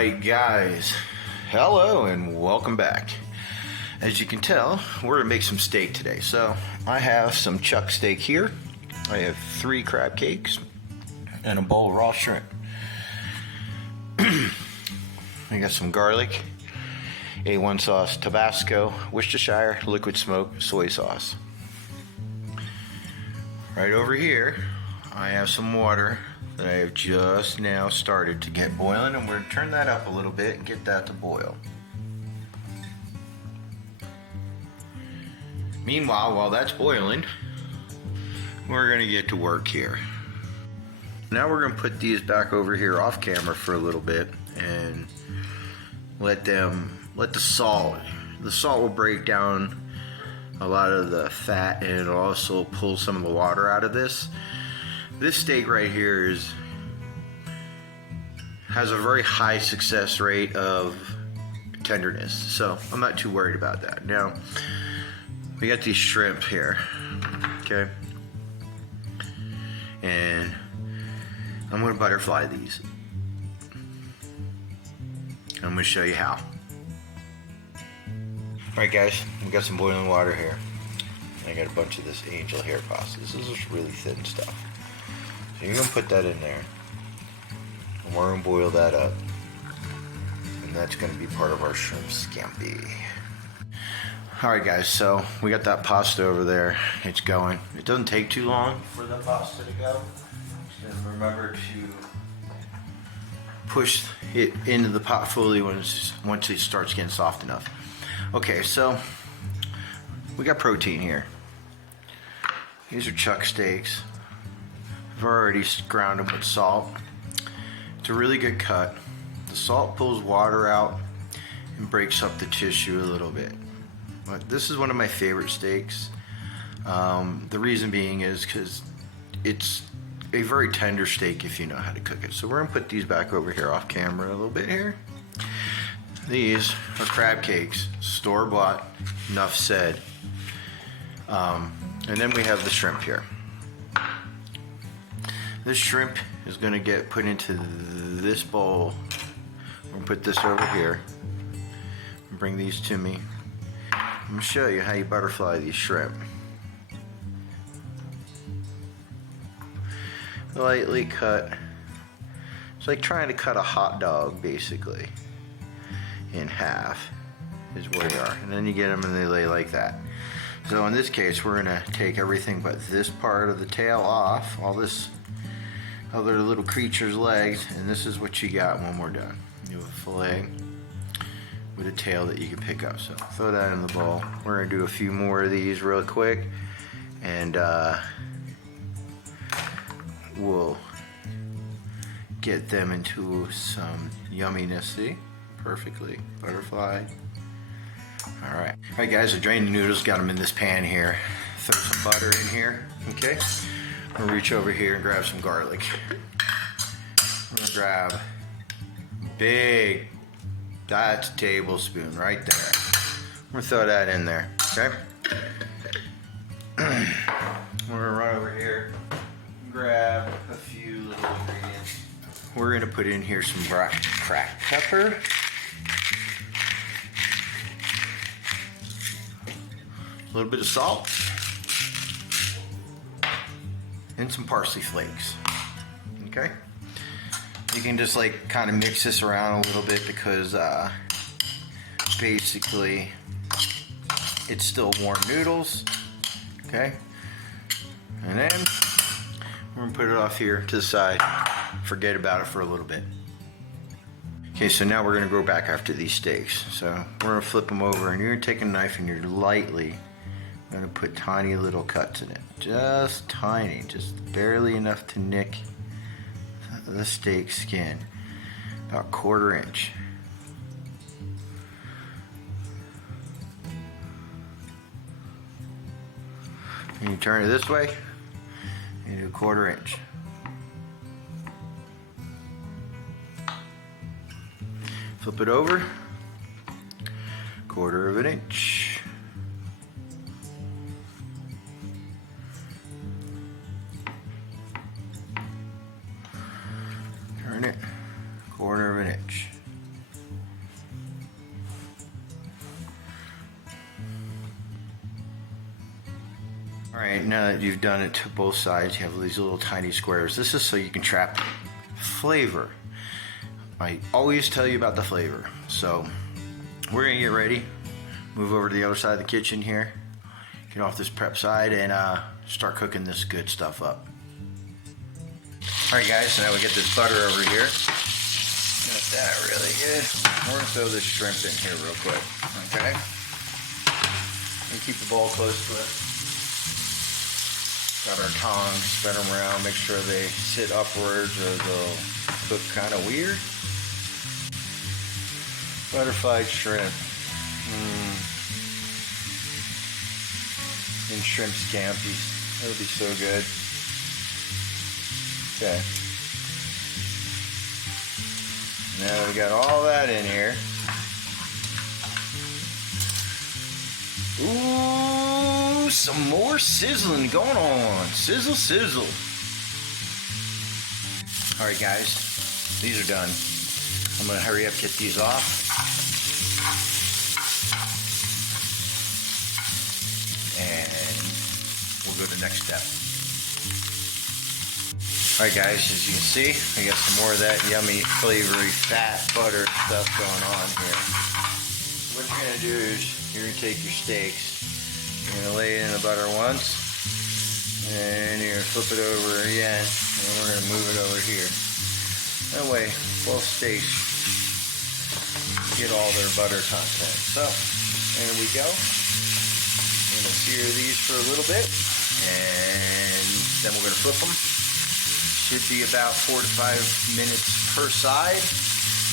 Alright guys, hello and welcome back. As you can tell, we're going to make some steak today. So I have some chuck steak here. I have 3 crab cakes and a bowl of raw shrimp. I got some garlic, A1 sauce, Tabasco, Worcestershire, liquid smoke, soy sauce. Right over here, I have some water that I have just now started to get boiling, and we're going to turn that up a little bit and get that to boil. Meanwhile, while that's boiling, we're going to get to work here. Now we're going to put these back over here off camera for a little bit and let the salt will break down a lot of the fat, and it'll also pull some of the water out of this. This steak right here has a very high success rate of tenderness, so I'm not too worried about that. Now, we got these shrimp here, okay? And I'm gonna butterfly these. I'm gonna show you how. Alright guys, we got some boiling water here. I got a bunch of this angel hair pasta. This is just really thin stuff. So you're gonna put that in there, and we're gonna boil that up, and that's gonna be part of our shrimp scampi. Alright guys, so we got that pasta over there. It's going. It doesn't take too long for the pasta to go. Just remember to push it into the pot fully once it starts getting soft enough. Okay, so we got protein here. These are chuck steaks. I've already ground them with salt. It's a really good cut. The salt pulls water out and breaks up the tissue a little bit. But this is one of my favorite steaks. The reason being is because it's a very tender steak if you know how to cook it. So we're gonna put these back over here off camera a little bit here. These are crab cakes, store-bought, enough said. And then we have the shrimp here. This shrimp is going to get put into this bowl. I'm going to put this over here. Bring these to me. I'm going to show you how you butterfly these shrimp. Lightly cut. It's like trying to cut a hot dog, basically, in half is where they are. And then you get them and they lay like that. So in this case, we're going to take everything but this part of the tail off, all this other little creature's legs, and this is what you got when we're done. You have a fillet with a tail that you can pick up. So throw that in the bowl. We're going to do a few more of these real quick, and we'll get them into some yumminess. See? Perfectly butterfly. Alright. Alright guys, I drained the noodles, got them in this pan here. Throw some butter in here, okay? We'll reach over here and grab some garlic. I'm gonna grab big, that's a tablespoon right there. I'm gonna throw that in there, okay? We're gonna run over here, grab a few little ingredients. We're gonna put in here some cracked pepper. A little bit of salt. And some parsley flakes. Okay? You can just like kind of mix this around a little bit because basically it's still warm noodles. Okay? And then we're gonna put it off here to the side. Forget about it for a little bit. Okay, so now we're gonna go back after these steaks. So we're gonna flip them over, and you're gonna take a knife and you're lightly gonna put tiny little cuts in it. Just tiny, just barely enough to nick the steak skin. About 1/4 inch. And you turn it this way, and you do 1/4 inch. Flip it over, 1/4 inch. Turn it, 1/4 inch. Alright, now that you've done it to both sides, you have these little tiny squares. This is so you can trap flavor. I always tell you about the flavor. So we're gonna get ready, move over to the other side of the kitchen here, get off this prep side, and start cooking this good stuff up. Alright guys, so now we get this butter over here. Got that really good. We're gonna throw this shrimp in here real quick, okay? And keep the bowl close to it. Got our tongs, spread them around, make sure they sit upwards or they'll cook kind of weird. Butterflied shrimp. And shrimp scampi. That'll be so good. Okay. Now we got all that in here. Ooh, some more sizzling going on. Sizzle, sizzle. All right, guys, these are done. I'm gonna hurry up, get these off. And we'll go to the next step. All right, guys, as you can see, I got some more of that yummy, flavory, fat, butter stuff going on here. What you're gonna do is you're gonna take your steaks, you're gonna lay it in the butter once, and you're gonna flip it over again, and we're gonna move it over here. That way, both steaks get all their butter content. So, there we go. I'm gonna sear these for a little bit, and then we're gonna flip them. Should be about 4 to 5 minutes per side.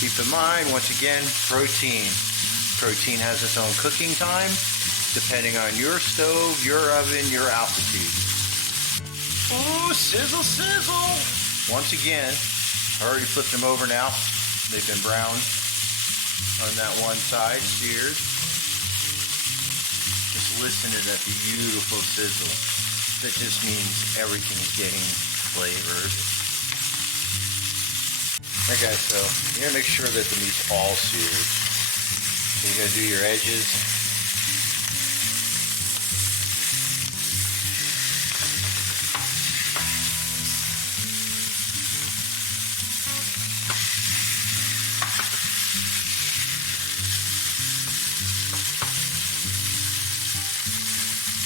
Keep in mind, once again, protein. Protein has its own cooking time, depending on your stove, your oven, your altitude. Ooh, sizzle, sizzle! Once again, I already flipped them over now. They've been browned on that one side, seared. Just listen to that beautiful sizzle. That just means everything is getting flavored. Okay, so you're gonna make sure that the meat's all seared. So you're gonna do your edges.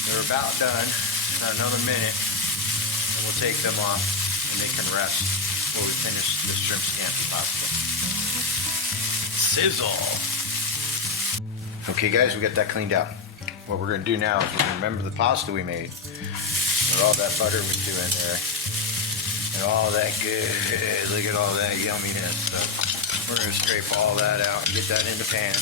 They're about done. Another minute. We'll take them off and they can rest while we finish the shrimp scampi pasta. Sizzle! Okay guys, we got that cleaned out. What we're gonna do now is we're gonna remember the pasta we made. With all that butter was doing there. And all that good, look at all that yumminess. So we're gonna scrape all that out and get that in the pan.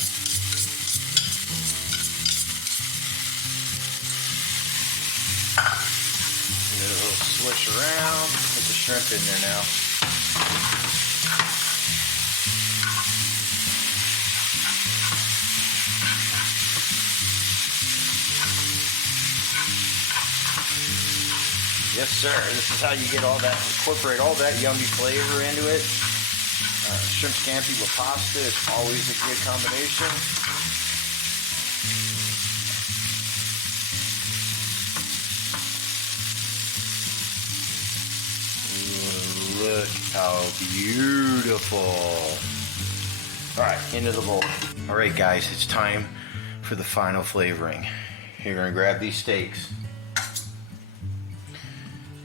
Get a little swish around, put the shrimp in there now. Yes sir, this is how you get all that, incorporate all that yummy flavor into it. Shrimp scampi with pasta is always a good combination. Look how beautiful. All right, into the bowl. All right, guys, it's time for the final flavoring. You're gonna grab these steaks.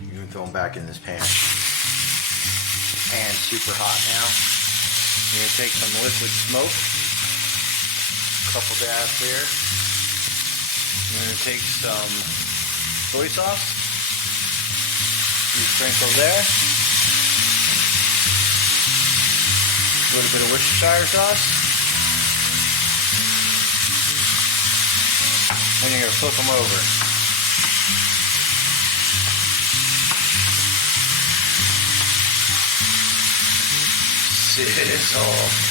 You're gonna throw them back in this pan. The pan's super hot now. You're gonna take some liquid smoke, a couple dabs here. You're gonna take some soy sauce. You sprinkle there. A little bit of Worcestershire sauce. And you're gonna flip them over. Sizzle.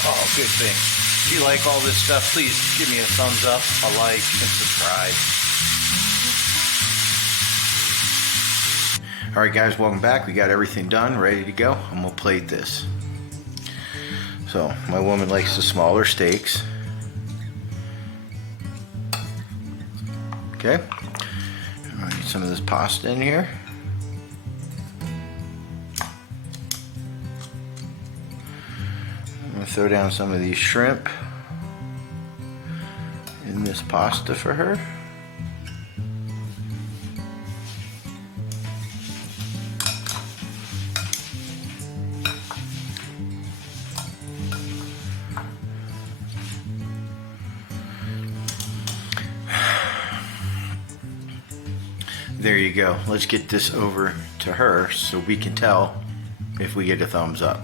Oh, good thing. If you like all this stuff, please give me a thumbs up, a like, and subscribe. Alright guys, welcome back. We got everything done, ready to go. I'm gonna plate this. So, my woman likes the smaller steaks. Okay. Alright, some of this pasta in here. I'm gonna throw down some of these shrimp in this pasta for her. There you go. Let's get this over to her so we can tell if we get a thumbs up.